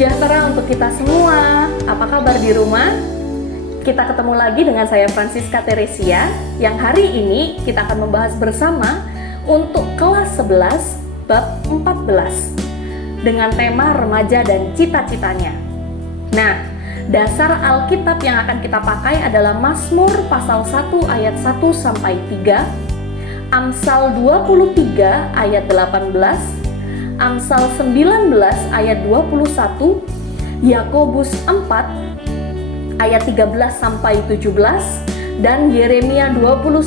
sejahtera untuk kita semua. Apa kabar di rumah? Kita ketemu lagi dengan saya Francisca Teresia, yang hari ini kita akan membahas bersama untuk kelas 11 bab 14 dengan tema remaja dan cita-citanya. Nah, dasar Alkitab yang akan kita pakai adalah Mazmur pasal 1 ayat 1 sampai 3, Amsal 23 ayat 18, Amsal 19 ayat 21, Yakobus 4 ayat 13 sampai 17, dan Yeremia 29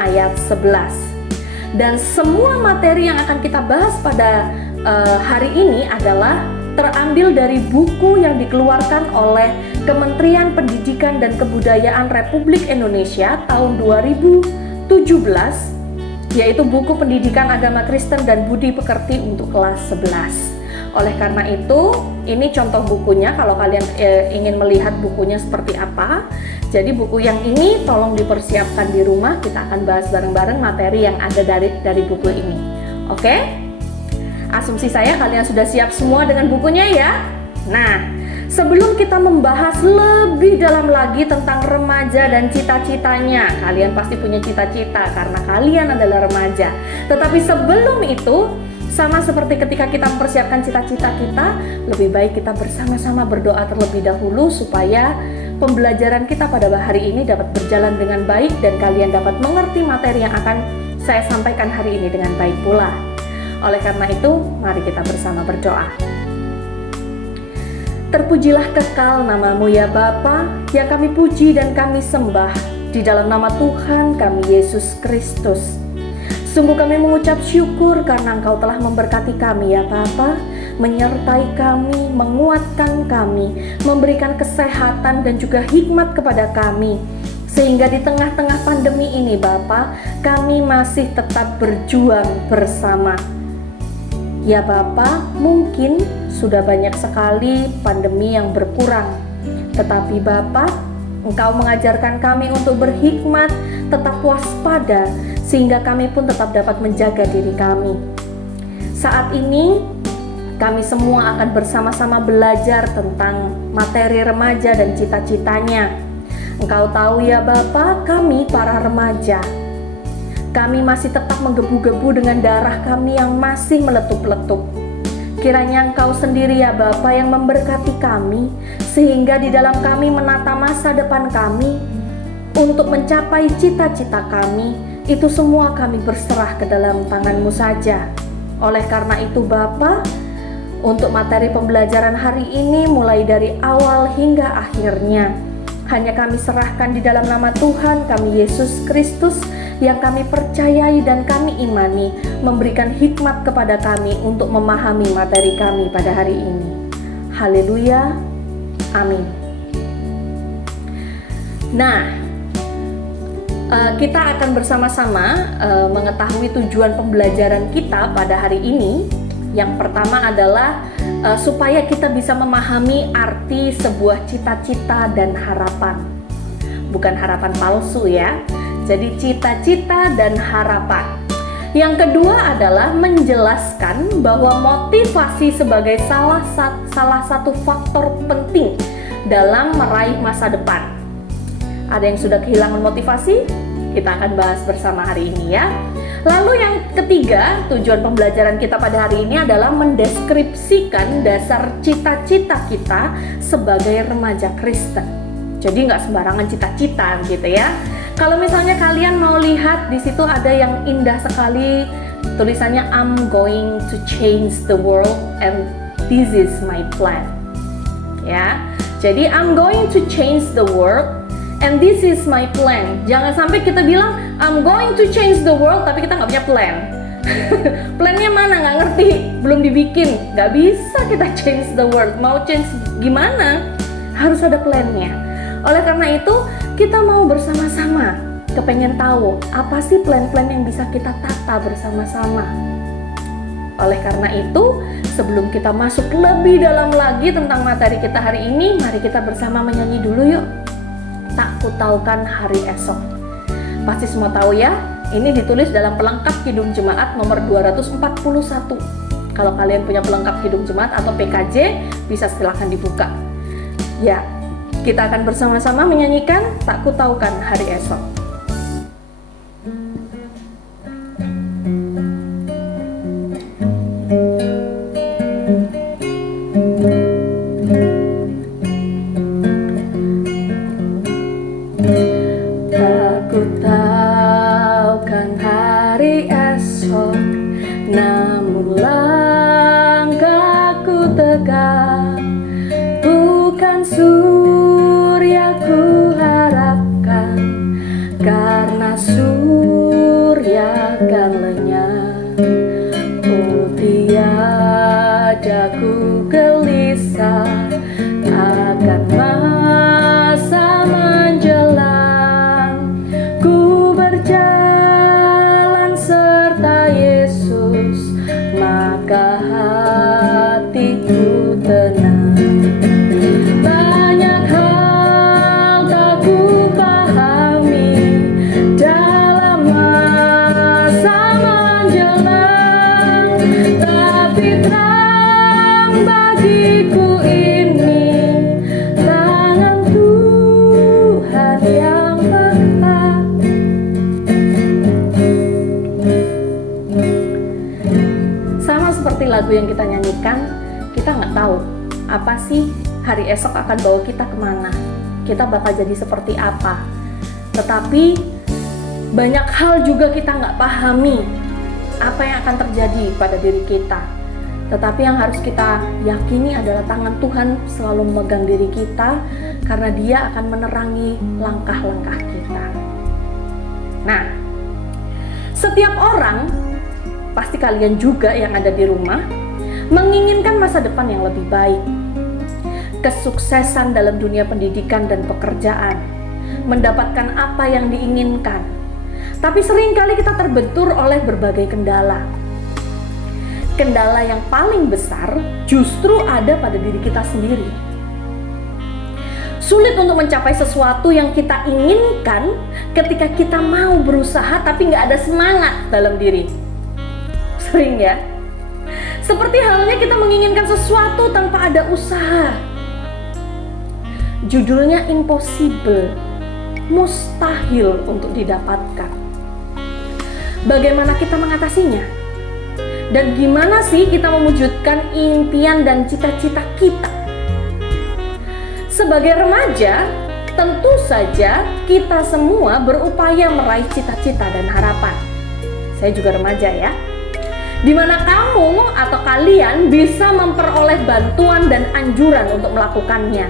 ayat 11. Dan semua materi yang akan kita bahas pada hari ini adalah terambil dari buku yang dikeluarkan oleh Kementerian Pendidikan dan Kebudayaan Republik Indonesia tahun 2017, yaitu buku Pendidikan Agama Kristen dan Budi Pekerti untuk kelas 11. Oleh karena itu, ini contoh bukunya kalau kalian ingin melihat bukunya seperti apa. Jadi buku yang ini tolong dipersiapkan di rumah, kita akan bahas bareng-bareng materi yang ada dari buku ini. Oke? Asumsi saya kalian sudah siap semua dengan bukunya ya? Nah, sebelum kita membahas lebih dalam lagi tentang remaja dan cita-citanya, kalian pasti punya cita-cita karena kalian adalah remaja. Tetapi sebelum itu, sama seperti ketika kita mempersiapkan cita-cita kita, lebih baik kita bersama-sama berdoa terlebih dahulu supaya pembelajaran kita pada hari ini dapat berjalan dengan baik dan kalian dapat mengerti materi yang akan saya sampaikan hari ini dengan baik pula. Oleh karena itu, mari kita bersama berdoa. Terpujilah kekal namamu ya Bapa, yang kami puji dan kami sembah di dalam nama Tuhan kami Yesus Kristus. Sungguh kami mengucap syukur karena Engkau telah memberkati kami ya Bapa, menyertai kami, menguatkan kami, memberikan kesehatan dan juga hikmat kepada kami. Sehingga di tengah-tengah pandemi ini Bapa, kami masih tetap berjuang bersama. Ya Bapa, mungkin sudah banyak sekali pandemi yang berkurang, tetapi Bapa, Engkau mengajarkan kami untuk berhikmat, tetap waspada, sehingga kami pun tetap dapat menjaga diri kami. Saat ini, kami semua akan bersama-sama belajar tentang materi remaja dan cita-citanya. Engkau tahu ya Bapa, kami para remaja, kami masih tetap menggebu-gebu dengan darah kami yang masih meletup-letup. Kiranya Engkau sendiri ya Bapa yang memberkati kami, sehingga di dalam kami menata masa depan kami, untuk mencapai cita-cita kami, itu semua kami berserah ke dalam tangan-Mu saja. Oleh karena itu Bapa, untuk materi pembelajaran hari ini mulai dari awal hingga akhirnya, hanya kami serahkan di dalam nama Tuhan kami Yesus Kristus, yang kami percayai dan kami imani, memberikan hikmat kepada kami untuk memahami materi kami pada hari ini. Haleluya, amin. Nah, kita akan bersama-sama mengetahui tujuan pembelajaran kita pada hari ini. Yang pertama adalah supaya kita bisa memahami arti sebuah cita-cita dan harapan. Bukan harapan palsu ya. Jadi cita-cita dan harapan. Yang kedua adalah menjelaskan bahwa motivasi sebagai salah satu faktor penting dalam meraih masa depan. Ada yang sudah kehilangan motivasi? Kita akan bahas bersama hari ini ya. Lalu yang ketiga, tujuan pembelajaran kita pada hari ini adalah mendeskripsikan dasar cita-cita kita sebagai remaja Kristen. Jadi nggak sembarangan cita-cita gitu ya. Kalau misalnya kalian mau lihat, di situ ada yang indah sekali, tulisannya I'm going to change the world and this is my plan. Ya, jadi I'm going to change the world and this is my plan. Jangan sampai kita bilang I'm going to change the world tapi kita nggak punya plan. Plannya mana? Nggak ngerti, belum dibikin. Nggak bisa kita change the world. Mau change gimana? Harus ada plannya. Oleh karena itu, kita mau bersama-sama kepengen tahu apa sih plan-plan yang bisa kita tata bersama-sama. Oleh karena itu, sebelum kita masuk lebih dalam lagi tentang materi kita hari ini, mari kita bersama menyanyi dulu yuk. Tak kutaukan hari esok. Pasti semua tahu ya, ini ditulis dalam pelengkap Kidung Jemaat nomor 241. Kalau kalian punya pelengkap Kidung Jemaat atau PKJ, bisa silakan dibuka. Ya, kita akan bersama-sama menyanyikan Tak Kutaukan Hari Esok. Tak kutaukan hari esok, namun langkahku tegak. Bukan surya ku harapkan, karena surya akan lenyap. Oh tiada ku gelisah akan masa menjelang. Ku berjalan serta Yesus, maka hatiku tenang. Banyak hal tak ku pahami dalam masa menjelang, tapi terang bagiku ini tangan Tuhan yang peka. Sama seperti lagu yang kita nyanyikan, kita nggak tahu apa sih hari esok akan bawa kita kemana, kita bakal jadi seperti apa. Tetapi banyak hal juga kita nggak pahami apa yang akan terjadi pada diri kita. Tetapi yang harus kita yakini adalah tangan Tuhan selalu memegang diri kita, karena Dia akan menerangi langkah-langkah kita. Nah, setiap orang, pasti kalian juga yang ada di rumah, menginginkan masa depan yang lebih baik, kesuksesan dalam dunia pendidikan dan pekerjaan, mendapatkan apa yang diinginkan. Tapi seringkali kita terbentur oleh berbagai kendala. Kendala yang paling besar justru ada pada diri kita sendiri. Sulit untuk mencapai sesuatu yang kita inginkan ketika kita mau berusaha tapi nggak ada semangat dalam diri. Sering ya? Seperti halnya kita menginginkan sesuatu tanpa ada usaha. Judulnya impossible, mustahil untuk didapatkan. Bagaimana kita mengatasinya? Dan gimana sih kita mewujudkan impian dan cita-cita kita? Sebagai remaja, tentu saja kita semua berupaya meraih cita-cita dan harapan. Saya juga remaja ya. Di mana kamu atau kalian bisa memperoleh bantuan dan anjuran untuk melakukannya.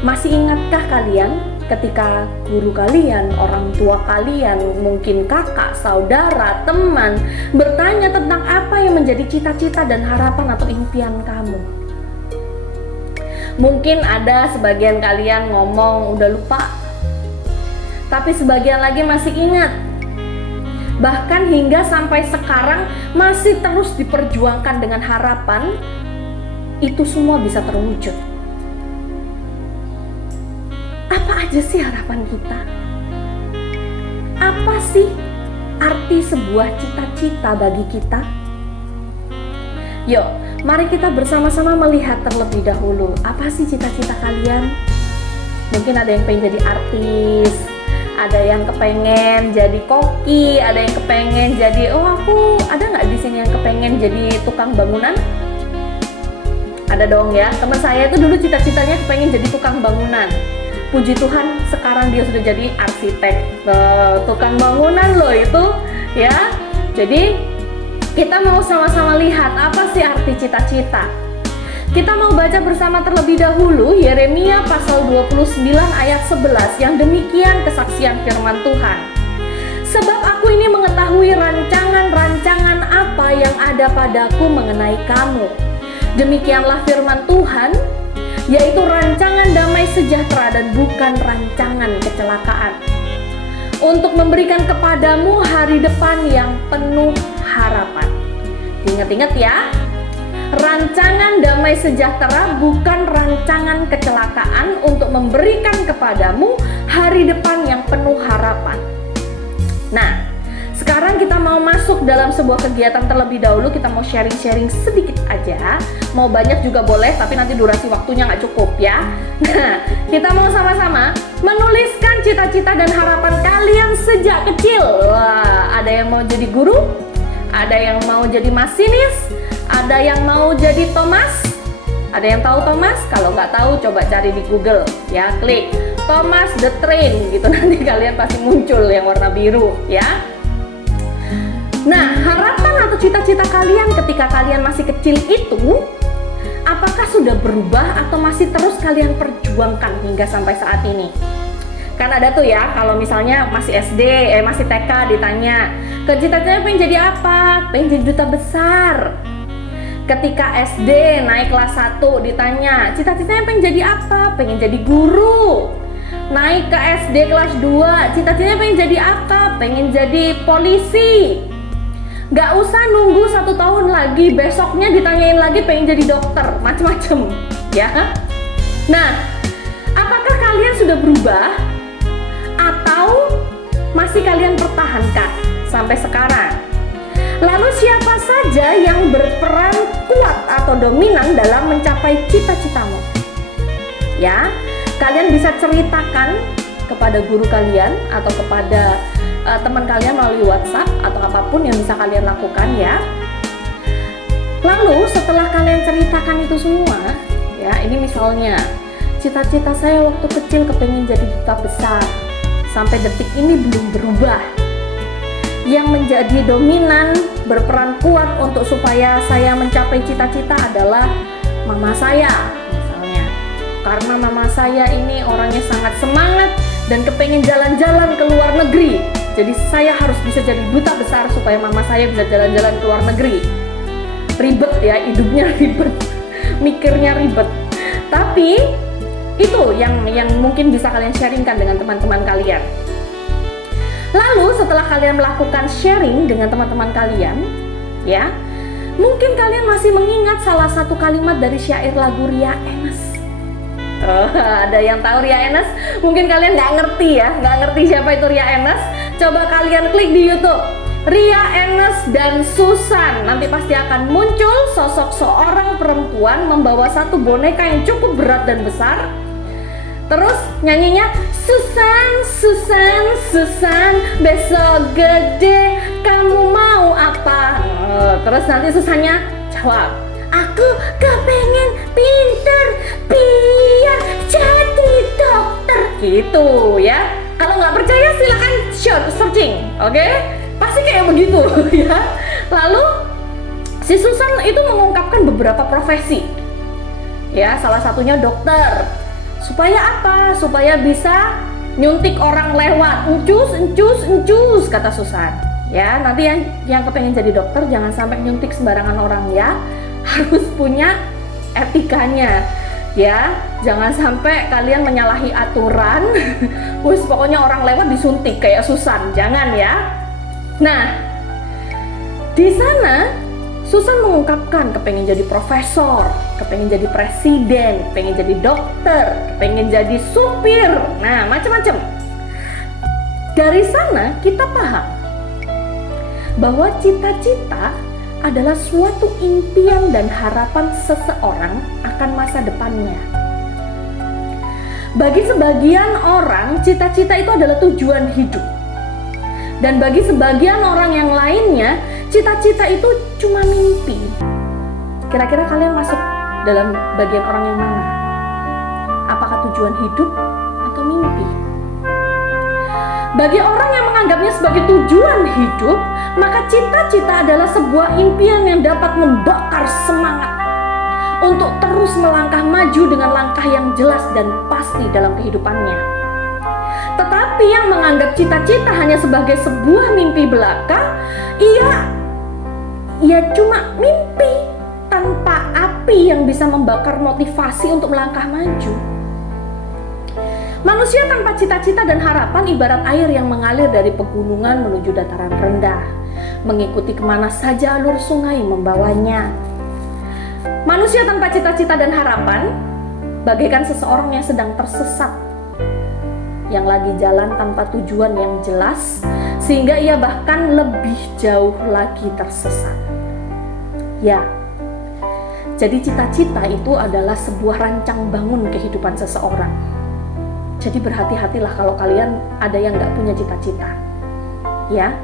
Masih ingatkah kalian ketika guru kalian, orang tua kalian, mungkin kakak, saudara, teman bertanya tentang apa yang menjadi cita-cita dan harapan atau impian kamu? Mungkin ada sebagian kalian ngomong udah lupa, tapi sebagian lagi masih ingat. Bahkan hingga sampai sekarang masih terus diperjuangkan dengan harapan itu semua bisa terwujud. Apa aja sih harapan kita? Apa sih arti sebuah cita-cita bagi kita? Yuk, mari kita bersama-sama melihat terlebih dahulu. Apa sih cita-cita kalian? Mungkin ada yang pengen jadi artis, ada yang kepengen jadi koki, ada yang kepengen jadi, ada nggak di sini yang kepengen jadi tukang bangunan? Ada dong ya, teman saya itu dulu cita-citanya kepengen jadi tukang bangunan. Puji Tuhan sekarang dia sudah jadi arsitek, tukang bangunan loh itu ya. Jadi kita mau sama-sama lihat apa sih arti cita-cita. Kita mau baca bersama terlebih dahulu Yeremia pasal 29 ayat 11 yang demikian kesaksian firman Tuhan. Sebab aku ini mengetahui rancangan-rancangan apa yang ada padaku mengenai kamu. Demikianlah firman Tuhan, yaitu rancangan damai sejahtera dan bukan rancangan kecelakaan, untuk memberikan kepadamu hari depan yang penuh harapan. Ingat-ingat ya, rancangan damai sejahtera bukan rancangan kecelakaan, untuk memberikan kepadamu hari depan yang penuh harapan. Nah, Sekarang kita mau masuk dalam sebuah kegiatan terlebih dahulu. Kita mau sharing-sharing sedikit aja. Mau banyak juga boleh, tapi nanti durasi waktunya nggak cukup ya. Nah, kita mau sama-sama menuliskan cita-cita dan harapan kalian sejak kecil. Wah, ada yang mau jadi guru, ada yang mau jadi masinis, ada yang mau jadi Thomas. Ada yang tahu Thomas? Kalau nggak tahu, coba cari di Google ya, klik Thomas the Train gitu, nanti kalian pasti muncul yang warna biru ya. Nah, harapan atau cita-cita kalian ketika kalian masih kecil itu, apakah sudah berubah atau masih terus kalian perjuangkan hingga sampai saat ini? Kan ada tuh ya, kalau misalnya masih SD, masih TK ditanya, cita-citanya pengen jadi apa? Pengen jadi duta besar. Ketika SD naik kelas 1 ditanya, cita-citanya pengen jadi apa? Pengen jadi guru. Naik ke SD kelas 2, cita-citanya pengen jadi apa? Pengen jadi polisi. Gak usah nunggu 1 tahun lagi, besoknya ditanyain lagi pengen jadi dokter, macem-macem ya. Nah, apakah kalian sudah berubah atau masih kalian pertahankan sampai sekarang? Lalu siapa saja yang berperan kuat atau dominan dalam mencapai cita-citamu? Ya, kalian bisa ceritakan kepada guru kalian atau kepada teman kalian melalui WhatsApp atau apapun yang bisa kalian lakukan ya. Lalu setelah kalian ceritakan itu semua ya, ini misalnya cita-cita saya waktu kecil kepengen jadi duta besar, sampai detik ini belum berubah. Yang menjadi dominan, berperan kuat untuk supaya saya mencapai cita-cita adalah mama saya misalnya. Karena mama saya ini orangnya sangat semangat dan kepengen jalan-jalan ke luar negeri. Jadi saya harus bisa jadi duta besar supaya mama saya bisa jalan-jalan ke luar negeri. Ribet ya, hidupnya ribet, mikirnya ribet. Tapi itu yang mungkin bisa kalian sharingkan dengan teman-teman kalian. Lalu setelah kalian melakukan sharing dengan teman-teman kalian, ya, mungkin kalian masih mengingat salah satu kalimat dari syair lagu Ria Enes. Oh, ada yang tahu Ria Enes? Mungkin kalian nggak ngerti ya, nggak ngerti siapa itu Ria Enes. Coba kalian klik di YouTube Ria Enes dan Susan. Nanti pasti akan muncul sosok seorang perempuan membawa satu boneka yang cukup berat dan besar. Terus nyanyinya Susan, Susan, Susan, besok gede kamu mau apa? Terus nanti Susannya jawab, aku kepengen pinter biar jadi dokter. Gitu ya. Kalau nggak percaya silakan searching, oke? Pasti kayak begitu ya. Lalu si Susan itu mengungkapkan beberapa profesi. Ya, salah satunya dokter. Supaya apa? Supaya bisa nyuntik orang lewat. Encus, encus, encus, kata Susan. Ya, nanti yang kepengen jadi dokter jangan sampai nyuntik sembarangan orang ya. Harus punya etikanya. Ya, jangan sampai kalian menyalahi aturan. Wis pokoknya orang lewat disuntik kayak Susan, jangan ya. Nah, di sana Susan mengungkapkan kepengen jadi profesor, kepengen jadi presiden, kepengen jadi dokter, kepengen jadi supir. Nah, macam-macam. Dari sana kita paham bahwa cita-cita adalah suatu impian dan harapan seseorang akan masa depannya. Bagi sebagian orang, cita-cita itu adalah tujuan hidup. Dan bagi sebagian orang yang lainnya, cita-cita itu cuma mimpi. Kira-kira kalian masuk dalam bagian orang yang mana? Apakah tujuan hidup atau mimpi? Bagi orang yang menganggapnya sebagai tujuan hidup, maka cita-cita adalah sebuah impian yang dapat membakar semangat untuk terus melangkah maju dengan langkah yang jelas dan pasti dalam kehidupannya. Tetapi yang menganggap cita-cita hanya sebagai sebuah mimpi belaka, ia cuma mimpi tanpa api yang bisa membakar motivasi untuk melangkah maju. Manusia tanpa cita-cita dan harapan ibarat air yang mengalir dari pegunungan menuju dataran rendah, mengikuti kemana saja alur sungai membawanya. Manusia tanpa cita-cita dan harapan bagaikan seseorang yang sedang tersesat, yang lagi jalan tanpa tujuan yang jelas, sehingga ia bahkan lebih jauh lagi tersesat. Ya, jadi cita-cita itu adalah sebuah rancang bangun kehidupan seseorang. Jadi berhati-hatilah kalau kalian ada yang nggak punya cita-cita. Ya,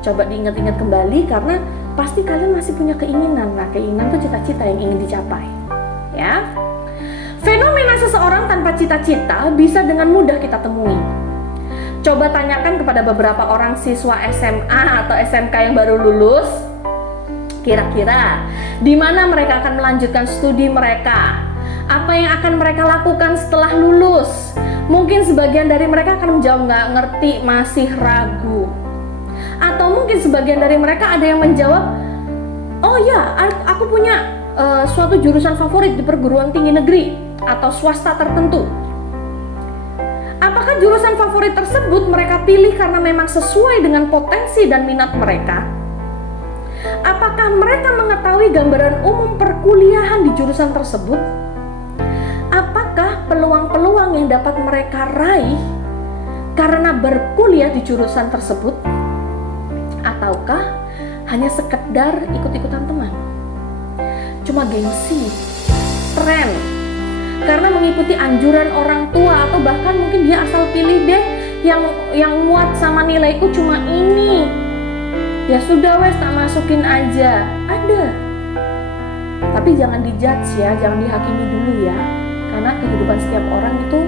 coba diingat-ingat kembali karena pasti kalian masih punya keinginan. Nah, keinginan itu cita-cita yang ingin dicapai. Ya, fenomena seseorang tanpa cita-cita bisa dengan mudah kita temui. Coba tanyakan kepada beberapa orang siswa SMA atau SMK yang baru lulus, kira-kira di mana mereka akan melanjutkan studi mereka? Apa yang akan mereka lakukan setelah lulus? Mungkin sebagian dari mereka akan menjawab nggak ngerti, masih ragu. Atau mungkin sebagian dari mereka ada yang menjawab, oh ya, aku punya suatu jurusan favorit di perguruan tinggi negeri atau swasta tertentu. Apakah jurusan favorit tersebut mereka pilih karena memang sesuai dengan potensi dan minat mereka? Apakah mereka mengetahui gambaran umum perkuliahan di jurusan tersebut? Apakah peluang-peluang yang dapat mereka raih karena berkuliah di jurusan tersebut? Ataukah hanya sekedar ikut-ikutan teman? Cuma gengsi, tren, karena mengikuti anjuran orang tua, atau bahkan mungkin dia asal pilih deh yang muat sama nilaiku cuma ini. Ya sudah wes, tak masukin aja. Ada. Tapi jangan dijudge ya, jangan dihakimi dulu ya. Karena kehidupan setiap orang itu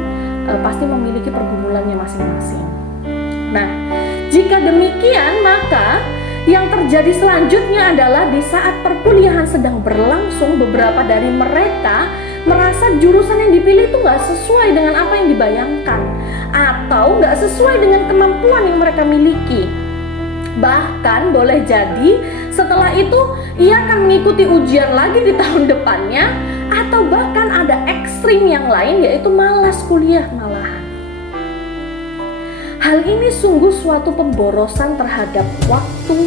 pasti memiliki pergumulannya masing-masing. Nah, jika demikian maka yang terjadi selanjutnya adalah di saat perkuliahan sedang berlangsung, beberapa dari mereka merasa jurusan yang dipilih itu nggak sesuai dengan apa yang dibayangkan atau nggak sesuai dengan kemampuan yang mereka miliki. Bahkan boleh jadi setelah itu ia akan mengikuti ujian lagi di tahun depannya, atau bahkan ada ekstrim yang lain yaitu malas kuliah malahan. Hal ini sungguh suatu pemborosan terhadap waktu,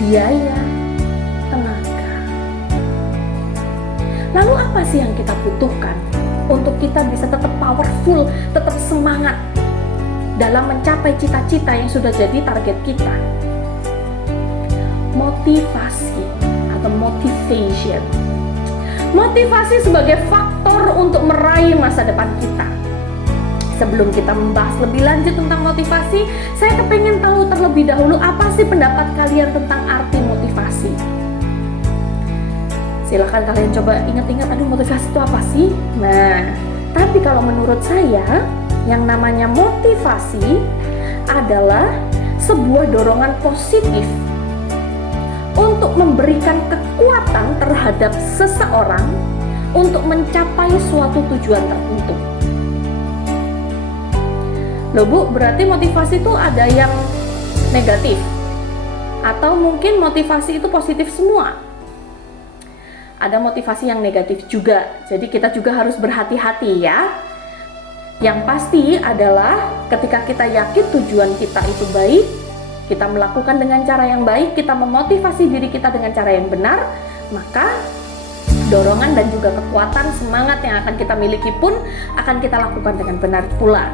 biaya, tenaga. Lalu apa sih yang kita butuhkan untuk kita bisa tetap powerful, tetap semangat dalam mencapai cita-cita yang sudah jadi target kita? Motivasi atau motivation. Motivasi sebagai faktor untuk meraih masa depan kita. Sebelum kita membahas lebih lanjut tentang motivasi, saya kepengen tahu terlebih dahulu apa sih pendapat kalian tentang arti motivasi. Silahkan kalian coba ingat-ingat, aduh motivasi itu apa sih? Nah, tapi kalau menurut saya, yang namanya motivasi adalah sebuah dorongan positif untuk memberikan kekuatan terhadap seseorang untuk mencapai suatu tujuan tertentu. Loh Bu, berarti motivasi itu ada yang negatif? Atau mungkin motivasi itu positif semua? Ada motivasi yang negatif juga, jadi kita juga harus berhati-hati ya. Yang pasti adalah ketika kita yakin tujuan kita itu baik, kita melakukan dengan cara yang baik, kita memotivasi diri kita dengan cara yang benar, maka dorongan dan juga kekuatan semangat yang akan kita miliki pun akan kita lakukan dengan benar pula.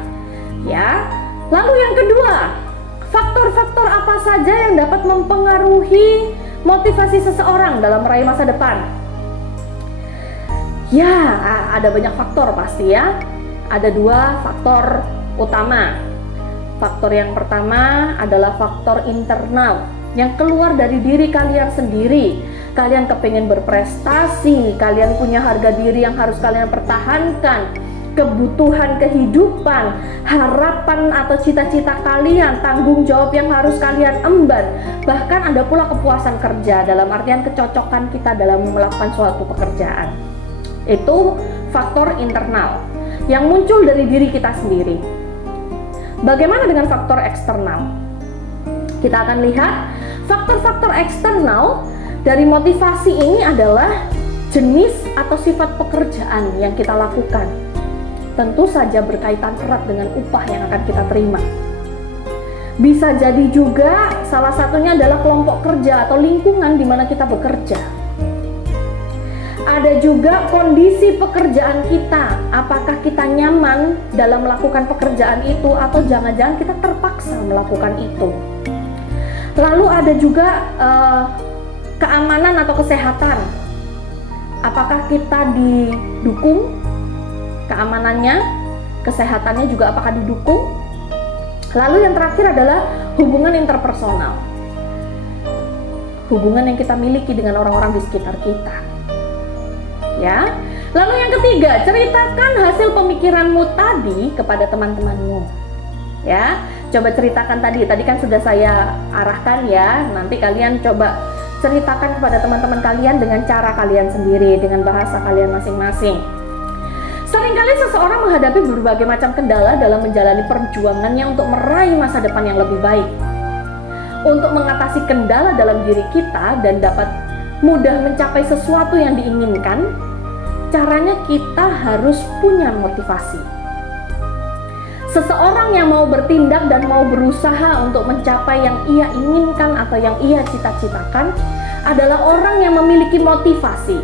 Ya, lalu yang kedua, faktor-faktor apa saja yang dapat mempengaruhi motivasi seseorang dalam meraih masa depan? Ya, ada banyak faktor pasti ya. Ada dua faktor utama. Faktor yang pertama adalah faktor internal yang keluar dari diri kalian sendiri. Kalian kepingin berprestasi, kalian punya harga diri yang harus kalian pertahankan, kebutuhan kehidupan, harapan atau cita-cita kalian, tanggung jawab yang harus kalian emban. Bahkan ada pula kepuasan kerja, dalam artian kecocokan kita dalam melakukan suatu pekerjaan. Itu faktor internal yang muncul dari diri kita sendiri. Bagaimana dengan faktor eksternal? Kita akan lihat faktor-faktor eksternal dari motivasi ini adalah jenis atau sifat pekerjaan yang kita lakukan. Tentu saja berkaitan erat dengan upah yang akan kita terima. Bisa jadi juga salah satunya adalah kelompok kerja atau lingkungan di mana kita bekerja. Ada juga kondisi pekerjaan kita. Apakah kita nyaman dalam melakukan pekerjaan itu atau jangan-jangan kita terpaksa melakukan itu. Lalu ada juga keamanan atau kesehatan. Apakah kita didukung keamanannya, kesehatannya juga apakah didukung? Lalu yang terakhir adalah hubungan interpersonal. Hubungan yang kita miliki dengan orang-orang di sekitar kita. Ya. Lalu yang ketiga, ceritakan hasil pemikiranmu tadi kepada teman-temanmu. Ya. Coba ceritakan tadi kan sudah saya arahkan ya. Nanti kalian coba ceritakan kepada teman-teman kalian dengan cara kalian sendiri, dengan bahasa kalian masing-masing. Seringkali seseorang menghadapi berbagai macam kendala dalam menjalani perjuangannya untuk meraih masa depan yang lebih baik. Untuk mengatasi kendala dalam diri kita dan dapat mudah mencapai sesuatu yang diinginkan, caranya kita harus punya motivasi. Seseorang yang mau bertindak dan mau berusaha untuk mencapai yang ia inginkan atau yang ia cita-citakan adalah orang yang memiliki motivasi.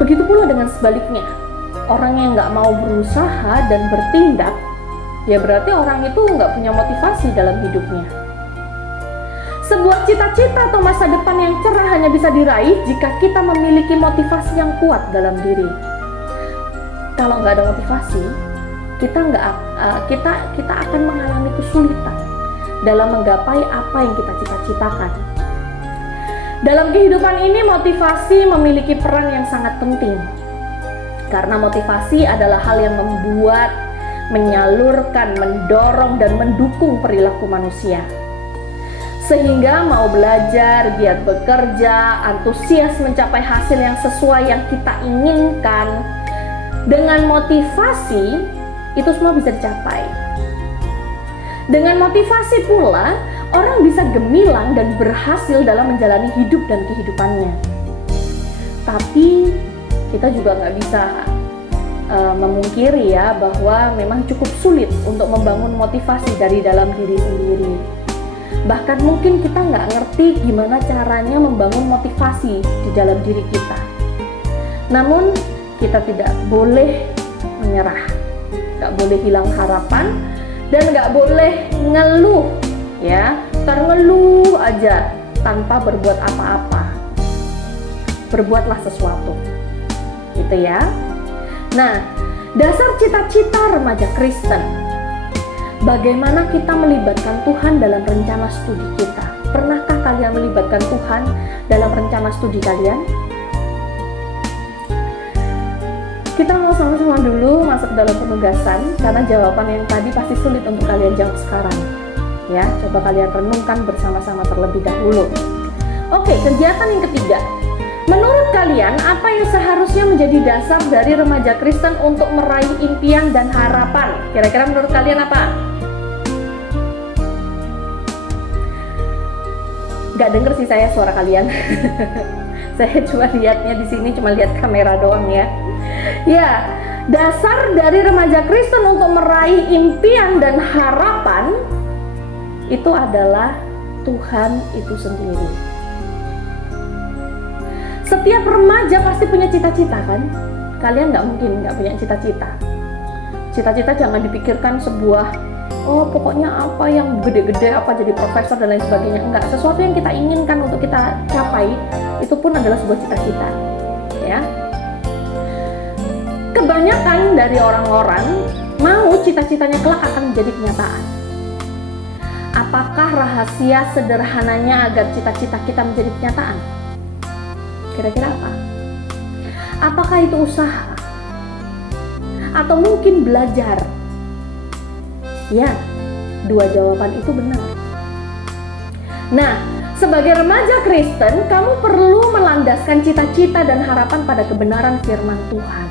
Begitu pula dengan sebaliknya. Orang yang nggak mau berusaha dan bertindak, ya berarti orang itu nggak punya motivasi dalam hidupnya. Sebuah cita-cita atau masa depan yang cerah hanya bisa diraih jika kita memiliki motivasi yang kuat dalam diri. Kalau nggak ada motivasi, kita akan mengalami kesulitan dalam menggapai apa yang kita cita-citakan. Dalam kehidupan ini, motivasi memiliki peran yang sangat penting. Karena motivasi adalah hal yang membuat, menyalurkan, mendorong, dan mendukung perilaku manusia. Sehingga mau belajar, giat bekerja, antusias mencapai hasil yang sesuai yang kita inginkan. Dengan motivasi, itu semua bisa dicapai. Dengan motivasi pula, orang bisa gemilang dan berhasil dalam menjalani hidup dan kehidupannya. Tapi kita juga nggak bisa memungkiri ya bahwa memang cukup sulit untuk membangun motivasi dari dalam diri sendiri. Bahkan mungkin kita nggak ngerti gimana caranya membangun motivasi di dalam diri kita. Namun kita tidak boleh menyerah, nggak boleh hilang harapan, dan nggak boleh ngeluh ya, ngeluh aja tanpa berbuat apa-apa. Berbuatlah sesuatu. Gitu ya. Nah, dasar cita-cita remaja Kristen. Bagaimana kita melibatkan Tuhan dalam rencana studi kita? Pernahkah kalian melibatkan Tuhan dalam rencana studi kalian? Kita mau sama-sama dulu masuk ke dalam penugasan, karena jawaban yang tadi pasti sulit untuk kalian jawab sekarang. Ya, coba kalian renungkan bersama-sama terlebih dahulu. Oke, kegiatan yang ketiga. Menurut kalian, apa yang seharusnya menjadi dasar dari remaja Kristen untuk meraih impian dan harapan? Kira-kira menurut kalian apa? Gak denger sih saya suara kalian. Saya cuma lihatnya di sini, cuma lihat kamera doang ya. Ya, dasar dari remaja Kristen untuk meraih impian dan harapan itu adalah Tuhan itu sendiri. Setiap remaja pasti punya cita-cita kan? Kalian nggak mungkin nggak punya cita-cita. Cita-cita jangan dipikirkan sebuah, oh pokoknya apa yang gede-gede, apa jadi profesor dan lain sebagainya. Enggak, sesuatu yang kita inginkan untuk kita capai, itu pun adalah sebuah cita-cita. Ya. Kebanyakan dari orang-orang mau cita-citanya kelak akan menjadi kenyataan. Apakah rahasia sederhananya agar cita-cita kita menjadi kenyataan? Kira-kira apa? Apakah itu usaha? Atau mungkin belajar? Ya, dua jawaban itu benar. Nah, sebagai remaja Kristen, kamu perlu melandaskan cita-cita dan harapan pada kebenaran firman Tuhan.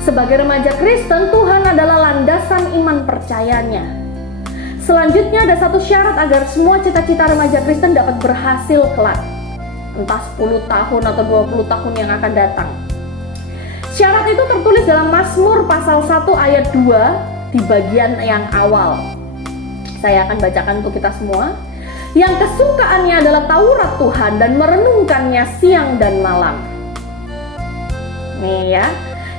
Sebagai remaja Kristen, Tuhan adalah landasan iman percayanya. Selanjutnya ada satu syarat agar semua cita-cita remaja Kristen dapat berhasil kelak. Entah 10 tahun atau 20 tahun yang akan datang. Syarat itu tertulis dalam Mazmur pasal 1 ayat 2 di bagian yang awal. Saya akan bacakan untuk kita semua. Yang kesukaannya adalah Taurat Tuhan dan merenungkannya siang dan malam. nih ya,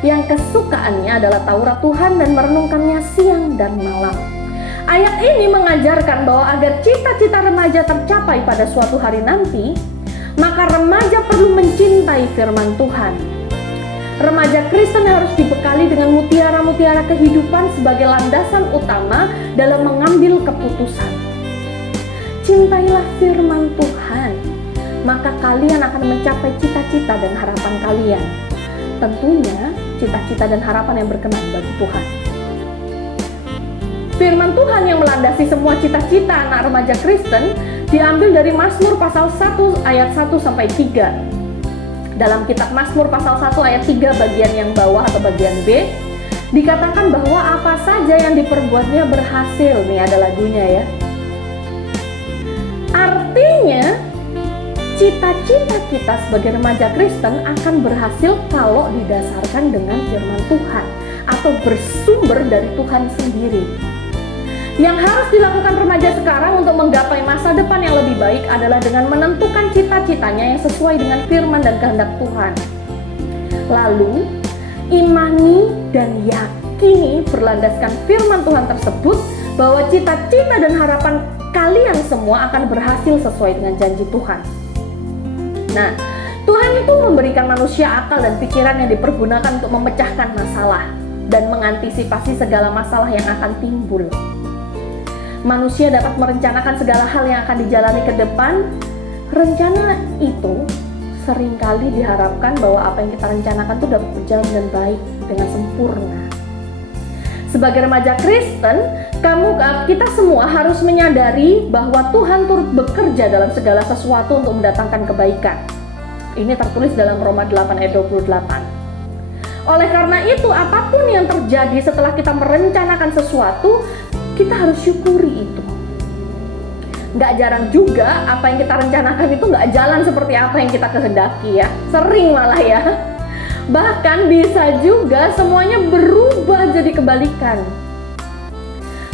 yang kesukaannya adalah Taurat Tuhan dan merenungkannya siang dan malam. Ayat ini mengajarkan bahwa agar cita-cita remaja tercapai pada suatu hari nanti, maka remaja perlu mencintai firman Tuhan. Remaja Kristen harus dibekali dengan mutiara-mutiara kehidupan sebagai landasan utama dalam mengambil keputusan. Cintailah firman Tuhan, maka kalian akan mencapai cita-cita dan harapan kalian. Tentunya cita-cita dan harapan yang berkenan bagi Tuhan. Firman Tuhan yang melandasi semua cita-cita anak remaja Kristen diambil dari Mazmur pasal 1 ayat 1 sampai 3. Dalam kitab Mazmur pasal 1 ayat 3 bagian yang bawah atau bagian B, dikatakan bahwa apa saja yang diperbuatnya berhasil. Nih ada lagunya ya. Artinya, cita-cita kita sebagai remaja Kristen akan berhasil kalau didasarkan dengan firman Tuhan atau bersumber dari Tuhan sendiri. Yang harus dilakukan remaja sekarang untuk menggapai masa depan yang lebih baik adalah dengan menentukan cita-citanya yang sesuai dengan firman dan kehendak Tuhan. Lalu, imani dan yakini berlandaskan firman Tuhan tersebut bahwa cita-cita dan harapan kalian semua akan berhasil sesuai dengan janji Tuhan. Nah, Tuhan itu memberikan manusia akal dan pikiran yang dipergunakan untuk memecahkan masalah dan mengantisipasi segala masalah yang akan timbul. Manusia dapat merencanakan segala hal yang akan dijalani ke depan. Rencana itu seringkali diharapkan bahwa apa yang kita rencanakan itu dapat berjalan dengan baik, dengan sempurna. Sebagai remaja Kristen, kita semua harus menyadari bahwa Tuhan turut bekerja dalam segala sesuatu untuk mendatangkan kebaikan. Ini tertulis dalam Roma 8 ayat 28. Oleh karena itu, apapun yang terjadi setelah kita merencanakan sesuatu, kita harus syukuri itu. Nggak jarang juga apa yang kita rencanakan itu nggak jalan seperti apa yang kita kehendaki ya. Sering malah ya. Bahkan bisa juga semuanya berubah jadi kebalikan.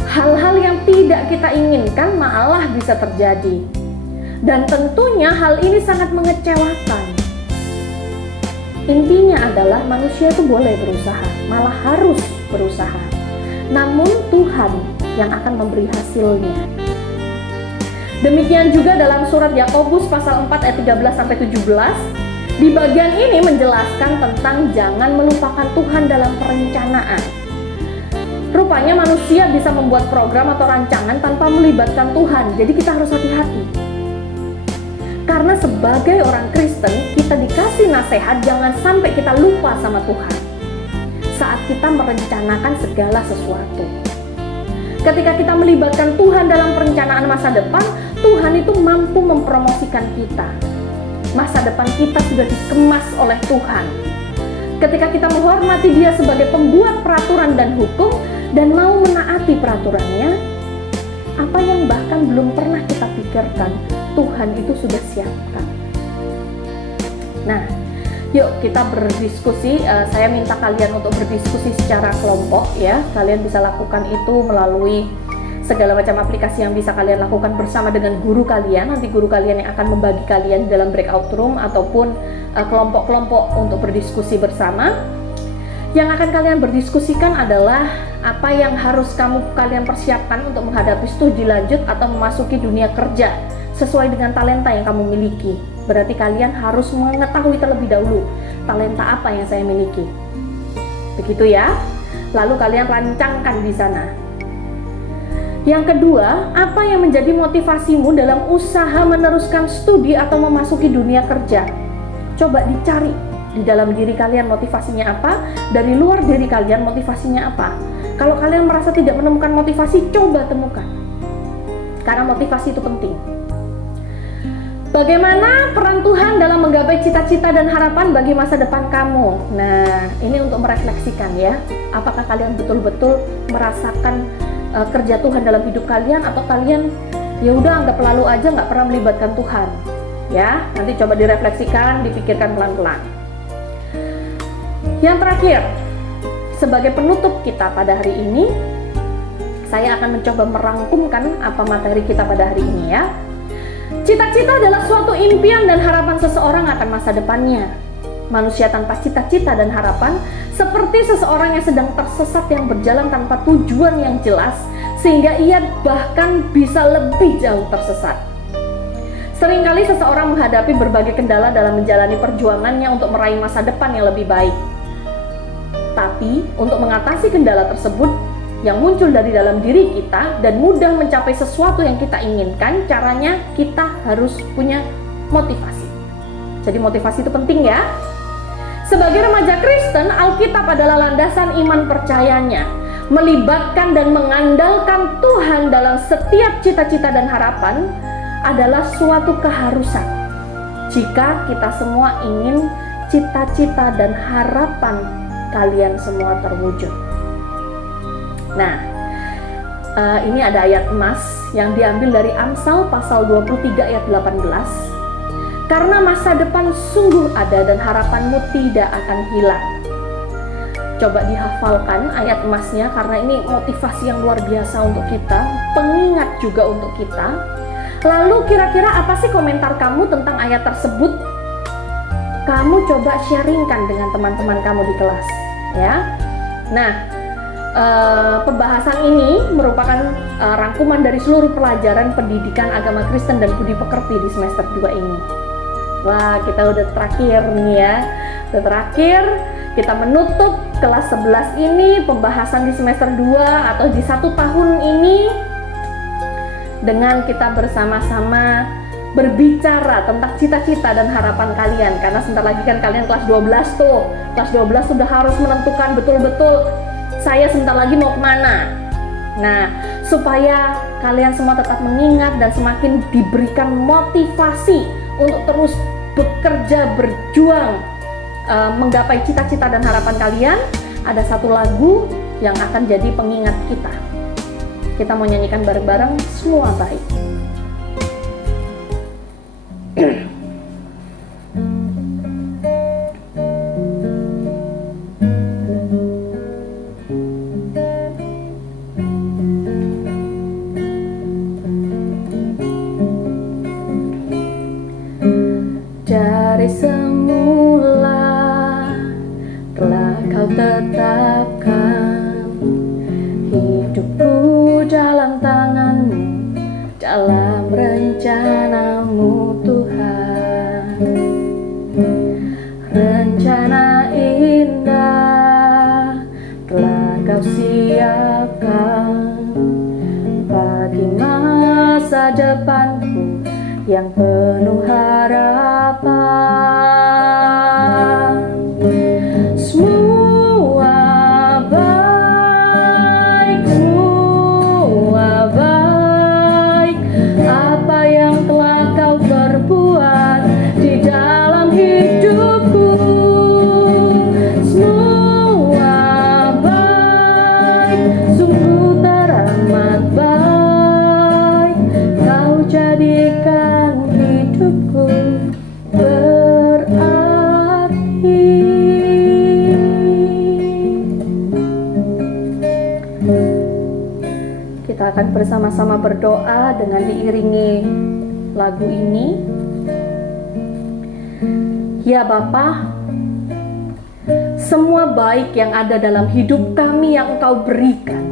Hal-hal yang tidak kita inginkan malah bisa terjadi. Dan tentunya hal ini sangat mengecewakan. Intinya adalah manusia itu boleh berusaha, malah harus berusaha. Namun Tuhan yang akan memberi hasilnya. Demikian juga dalam surat Yakobus pasal 4 ayat 13 sampai 17. Di bagian ini menjelaskan tentang jangan melupakan Tuhan dalam perencanaan. Rupanya manusia bisa membuat program atau rancangan tanpa melibatkan Tuhan. Jadi kita harus hati-hati. Karena sebagai orang Kristen, kita dikasih nasihat jangan sampai kita lupa sama Tuhan saat kita merencanakan segala sesuatu. Ketika kita melibatkan Tuhan dalam perencanaan masa depan, Tuhan itu mampu mempromosikan kita. Masa depan kita sudah dikemas oleh Tuhan. Ketika kita menghormati Dia sebagai pembuat peraturan dan hukum dan mau menaati peraturannya, apa yang bahkan belum pernah kita pikirkan, Tuhan itu sudah siapkan. Nah, yuk kita berdiskusi. Saya minta kalian untuk berdiskusi secara kelompok ya. Kalian bisa lakukan itu melalui segala macam aplikasi yang bisa kalian lakukan bersama dengan guru kalian. Nanti guru kalian yang akan membagi kalian dalam breakout room ataupun kelompok-kelompok untuk berdiskusi bersama. Yang akan kalian berdiskusikan adalah apa yang harus kalian persiapkan untuk menghadapi studi lanjut atau memasuki dunia kerja sesuai dengan talenta yang kamu miliki. Berarti kalian harus mengetahui terlebih dahulu talenta apa yang saya miliki. Begitu ya. Lalu kalian rancangkan di sana. Yang kedua, apa yang menjadi motivasimu dalam usaha meneruskan studi atau memasuki dunia kerja? Coba dicari di dalam diri kalian motivasinya apa, dari luar diri kalian motivasinya apa. Kalau kalian merasa tidak menemukan motivasi, coba temukan. Karena motivasi itu penting. Bagaimana peran Tuhan dalam menggapai cita-cita dan harapan bagi masa depan kamu? Nah, ini untuk merefleksikan ya. Apakah kalian betul-betul merasakan kerja Tuhan dalam hidup kalian, atau kalian ya udah anggap lalu aja, nggak pernah melibatkan Tuhan? Ya, nanti coba direfleksikan, dipikirkan pelan-pelan. Yang terakhir, sebagai penutup kita pada hari ini, saya akan mencoba merangkumkan apa materi kita pada hari ini ya. Cita-cita adalah suatu impian dan harapan seseorang akan masa depannya. manusia tanpa cita-cita dan harapan, seperti seseorang yang sedang tersesat yang berjalan tanpa tujuan yang jelas, sehingga ia bahkan bisa lebih jauh tersesat. Seringkali seseorang menghadapi berbagai kendala dalam menjalani perjuangannya untuk meraih masa depan yang lebih baik. Tapi, untuk mengatasi kendala tersebut yang muncul dari dalam diri kita dan mudah mencapai sesuatu yang kita inginkan, caranya kita harus punya motivasi. Jadi motivasi itu penting ya. Sebagai remaja Kristen, Alkitab adalah landasan iman percayanya, melibatkan dan mengandalkan Tuhan dalam setiap cita-cita dan harapan adalah suatu keharusan jika kita semua ingin cita-cita dan harapan kalian semua terwujud. Nah, ini ada ayat emas yang diambil dari Amsal pasal 23 ayat 18. Karena masa depan sungguh ada dan harapanmu tidak akan hilang. Coba dihafalkan ayat emasnya, karena ini motivasi yang luar biasa untuk kita, pengingat juga untuk kita. Lalu kira-kira apa sih komentar kamu tentang ayat tersebut? Kamu coba sharingkan dengan teman-teman kamu di kelas, ya. Nah, pembahasan ini merupakan rangkuman dari seluruh pelajaran pendidikan agama Kristen dan budi pekerti di semester 2 ini. Wah, kita udah terakhir nih ya. Udah terakhir, kita menutup kelas 11 ini, pembahasan di semester 2 atau di 1 tahun ini, dengan kita bersama-sama berbicara tentang cita-cita dan harapan kalian. Karena sebentar lagi kan kalian kelas 12 tuh. Kelas 12 sudah harus menentukan betul-betul saya sebentar lagi mau kemana. Nah, supaya kalian semua tetap mengingat dan semakin diberikan motivasi untuk terus bekerja, berjuang, menggapai cita-cita dan harapan kalian, ada satu lagu yang akan jadi pengingat kita. Kita mau nyanyikan bareng-bareng, Semua Baik. Dari semula telah kau tetapkan hidupku dalam tanganmu, dalam rencanamu Tuhan. Rencana indah telah kau siapkan bagi masa depanku yang penuh harapan. Semua baik, semua baik, apa yang telah kau perbuat di dalam hidupku. Semua baik, sungguh teramat baik, kau jadikan hidupku berarti. Kita akan bersama-sama berdoa dengan diiringi lagu ini. Ya Bapa, semua baik yang ada dalam hidup kami yang Engkau berikan,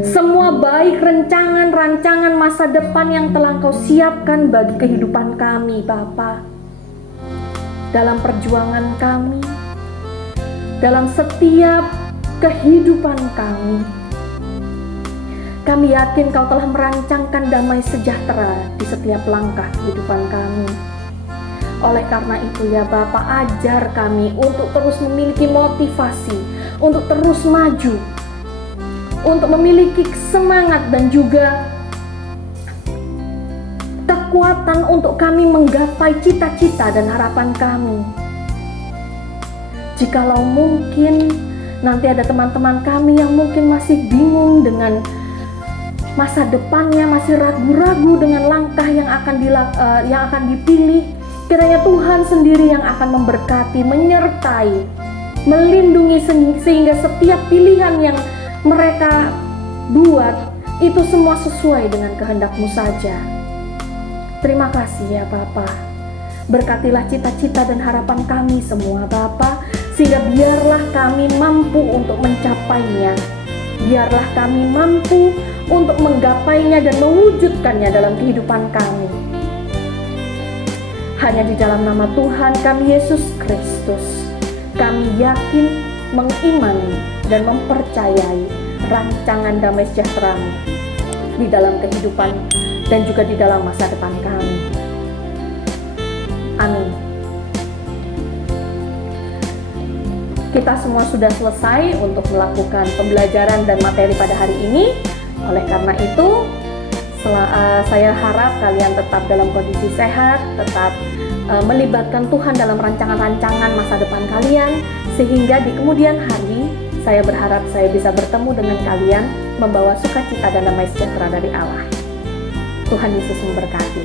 semua baik rancangan masa depan yang telah Engkau siapkan bagi kehidupan kami Bapa, dalam perjuangan kami, dalam setiap kehidupan kami. Kami yakin Kau telah merancangkan damai sejahtera di setiap langkah kehidupan kami. Oleh karena itu ya Bapa, ajar kami untuk terus memiliki motivasi, untuk terus maju, untuk memiliki semangat dan juga kekuatan untuk kami menggapai cita-cita dan harapan kami. Jikalau mungkin nanti ada teman-teman kami yang mungkin masih bingung dengan masa depannya, masih ragu-ragu dengan langkah yang akan dipilih, kiranya Tuhan sendiri yang akan memberkati, menyertai, melindungi sehingga setiap pilihan yang mereka buat itu semua sesuai dengan kehendak-Mu saja. Terima kasih ya Bapa. Berkatilah cita-cita dan harapan kami semua Bapa, sehingga biarlah kami mampu untuk mencapainya. Biarlah kami mampu untuk menggapainya dan mewujudkannya dalam kehidupan kami. Hanya di dalam nama Tuhan kami Yesus Kristus, kami yakin, mengimani, dan mempercayai rancangan damai sejahtera-Mu di dalam kehidupan dan juga di dalam masa depan kami. Amin. Kita semua sudah selesai untuk melakukan pembelajaran dan materi pada hari ini. Oleh karena itu, saya harap kalian tetap dalam kondisi sehat, tetap melibatkan Tuhan dalam rancangan-rancangan masa depan kalian, sehingga di kemudian hari saya berharap saya bisa bertemu dengan kalian, membawa sukacita dan damai sejahtera dari Allah. Tuhan Yesus memberkati.